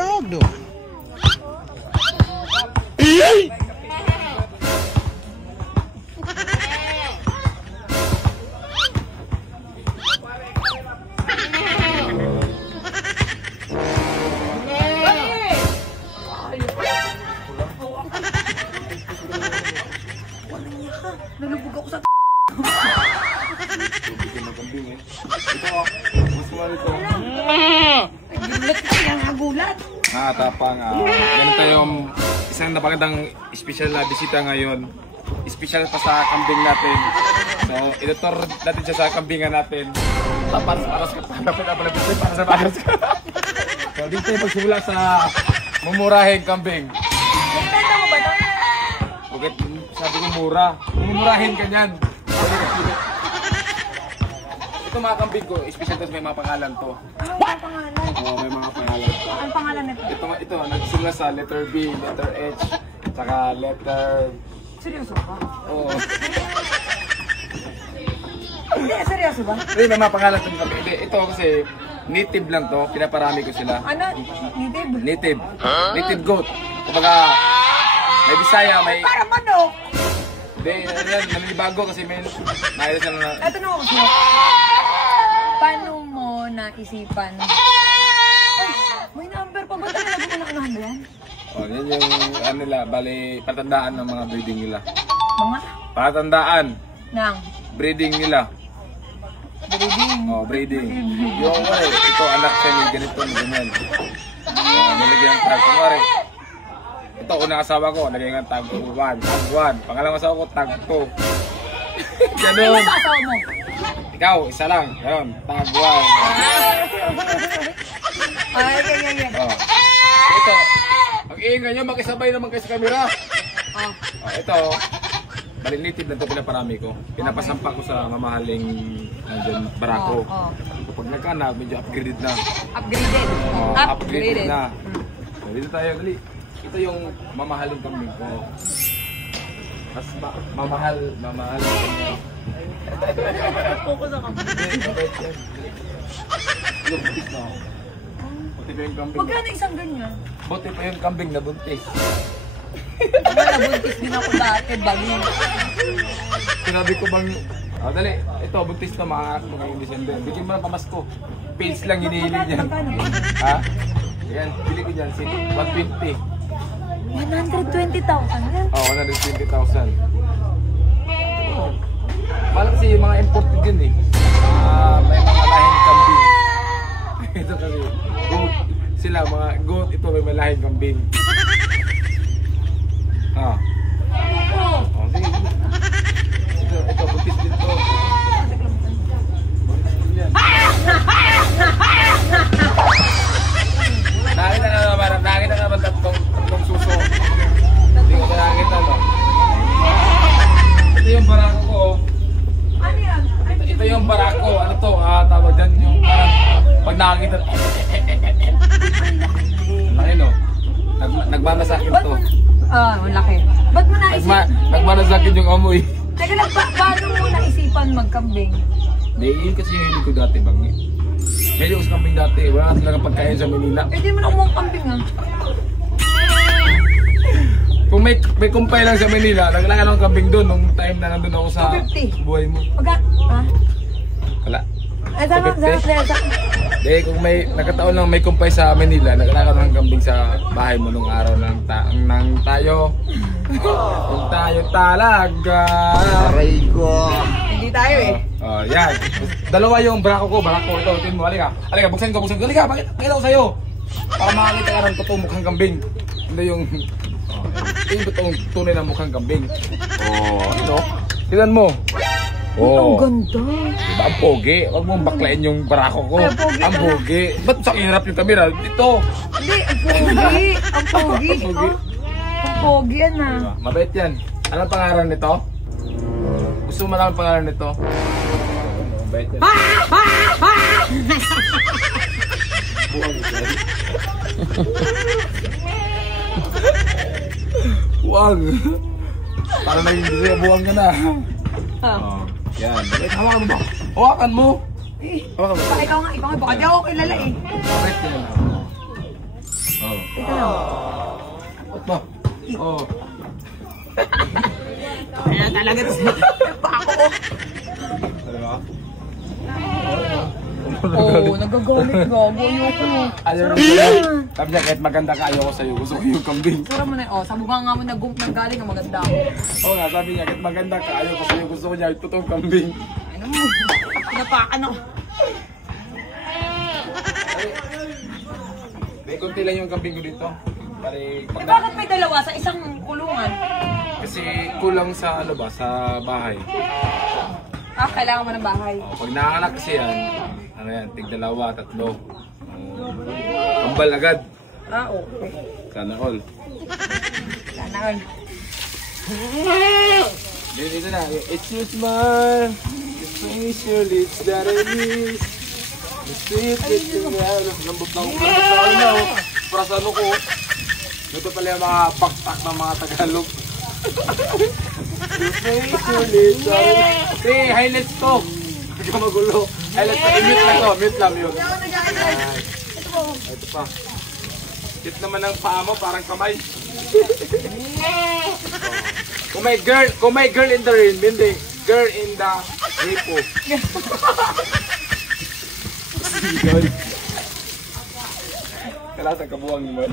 dog do? Nalubog ako sa Bigyan ng kambing eh. Ito, gusto mo ito. gulat ka yung nagulat. Nakatapang. Ganito yung isang napagandang special na bisita ngayon. Special pa sa kambing natin. So, inutor natin siya sa kambingan natin. Para sa paras ka. Para sa paras ka. So, dito yung pagsimula sa mumurahing kambing. Nagtanda mo ba ito? Bakit sabi ko mura? Mumurahin ka niyan. Ito mga kambing ko, special to, may mga pangalan to. Ano ang pangalan? Oo, may mga pangalan. Ang pangalan nito? Ito, nagsimula sa letter B, letter H, saka letter... Seryoso ba? Oo. Hindi, seryoso ba? Pero may mga pangalan to. Ito kasi, native lang to, pinaparami ko sila. Ano? Native? Native. Native goat. Kumbaga, may Bisaya, may... Para manok! Hindi, yan, nalilibago kasi may... Nakita siya na... Ito na ako sa'yo. Paano mo naisipan? Ay, may number pa ba? Talaga mo na number yan? Oh, yan yung ano nila, bali patandaan ng mga breeding nila. Mga? Patandaan, Nang? breeding nila. Breeding. Oh, breeding. Yung ito anak siya ni ganito, ni ganyan. Oh, nilagyan ng tag. Kunwari, ito unang asawa ko, nilagyan ng tag 1, tag 1. Pangalawang asawa ko, tag 2. Ganun. Ilan ba asawa mo? Ikaw, isa lang. Ganun, tag 1. Ay, ganyan. Oh. Ito, mag-iingay nyo, makisabay naman kayo sa camera. Oh. Oh, ito, bali native lang ito, pinaparami ko. Pinapasampa ko sa mamahaling nandyan, barako. Oh. Kapag nagkana, medyo upgraded na. Upgraded. Oh, upgraded na. So, dito tayo, dali. Ito yung mamahaling kambing ko. Mas mamahal. Focus ako. Mabait yan. Yung buntis na ako. Buti pa yung kambing. Magkano isang ganyan? Buti pa yung kambing na buntis. Ako nabuntis din ako dati, bagyo. Sinabi ko bang... Oh, dali. Ito, buntis na mga ngayong December. Bigyan mo ng pamasko. Page lang hinihiling niyan. Ha? Yan, bili ko dyan. 120. 120,000? Oh, 120,000. Malak kasi yung mga imported yun eh. May mga lahing kambing. Ito kasi, goat. Sila, mga goat, ito may malahing kambing. Oh, sige. Ito, butis din to. Nakita na naman tatlong suso. Hindi ko nakita, no? Ito yung barako ko. Ano yan? Ito yung barako. Ano to? Tawag dyan yung parang pag nakakita. Laki, no? Nagmamasakin to. Malaki. Ba't mo naisip? Nagmamasakin yung amoy. Teka lang, paano mo naisipan magkambing? Hindi, yun kasi yung hindi ko dati bang eh. Medyo sa kambing dati. Wala na talaga pagkain sa Manila. Eh, di mo na kumuha kambing ah. Kung may kumpay lang sa Manila, naglakan ng kambing doon nung time na nandun ako sa 250. buhay mo. Ha? Wala. Eh, sama. Hindi, kung may nagkataon lang may kumpay sa Manila, naglakan ng kambing sa bahay mo nung araw ng tayo. Kung tayo talaga. Aray ko. Hindi tayo eh. Oh, yan. Dalawa yung barako ko. Ito, ito mo. Halika, buksan ko. Halika, bakit ako sa'yo? Para makakita ka ng totoong mukhang kambing. Hindi yung... Ito yung totoong tunay na mukhang kambing. Oh, ano? Tignan mo. Ang ganda. Diba, ang pogi. Huwag mong baklain yung barako ko. Ay, pogi ang ka pogi. Ba't sa hirap yung kamera? Dito. Hindi, ang pogi. Ang pogi. Ang pogi yan ah. Diba? Mabait yan. Anong pangalan nito? Gusto mo lang ang pangalan nito? Mabait yan. Buwag. Para naging gusto buwag ka na. Oh, yan. Wait, hawakan mo ba? Hawakan mo. Hawakan mo. Ikaw nga, baka di ako kilala eh. Mabait yan. Oh, Oh. Teka lang. Ba? Oh. Kaya talaga ito sa ako. Diba? Oo, nagagalit gago. Ayoko mo. Ayaw mo sabi niya, kahit maganda ka, ayaw ko sa'yo. Gusto ko yung kambing. Sura mo na, sa mukha nga mo nanggaling ang maganda ako. Oo nga, sabi niya, kahit maganda ka, ayaw ko sa'yo. Gusto ko niya, yung totoong kambing. Ano mo? Pinapakan ako. May konti lang yung kambing ko dito. Pare, Eh bakit may dalawa sa isang kulungan? kasi kulang sa ano ba, sa bahay. Kailangan mo ng bahay. Pag nakakanak kasi yan, ano yan, tig-2, 3. Kambal agad. Okay. Sana all. Sana all. Dito na. It's your smile. It's face your lips that I miss. The sweet little man. Lambot ng ano. Para sa ano ko. Ito pala yung mga paktak ng mga Tagalog. The face your lips that I miss. Hey, highlights to. Hindi ka magulo. Highlights to. Mute lang to. Mute lang yun. Ito pa. Cute naman ang paa mo. Parang kamay. Kung may girl in the rain, hindi. Girl in the repo. Kailangan kabuang naman.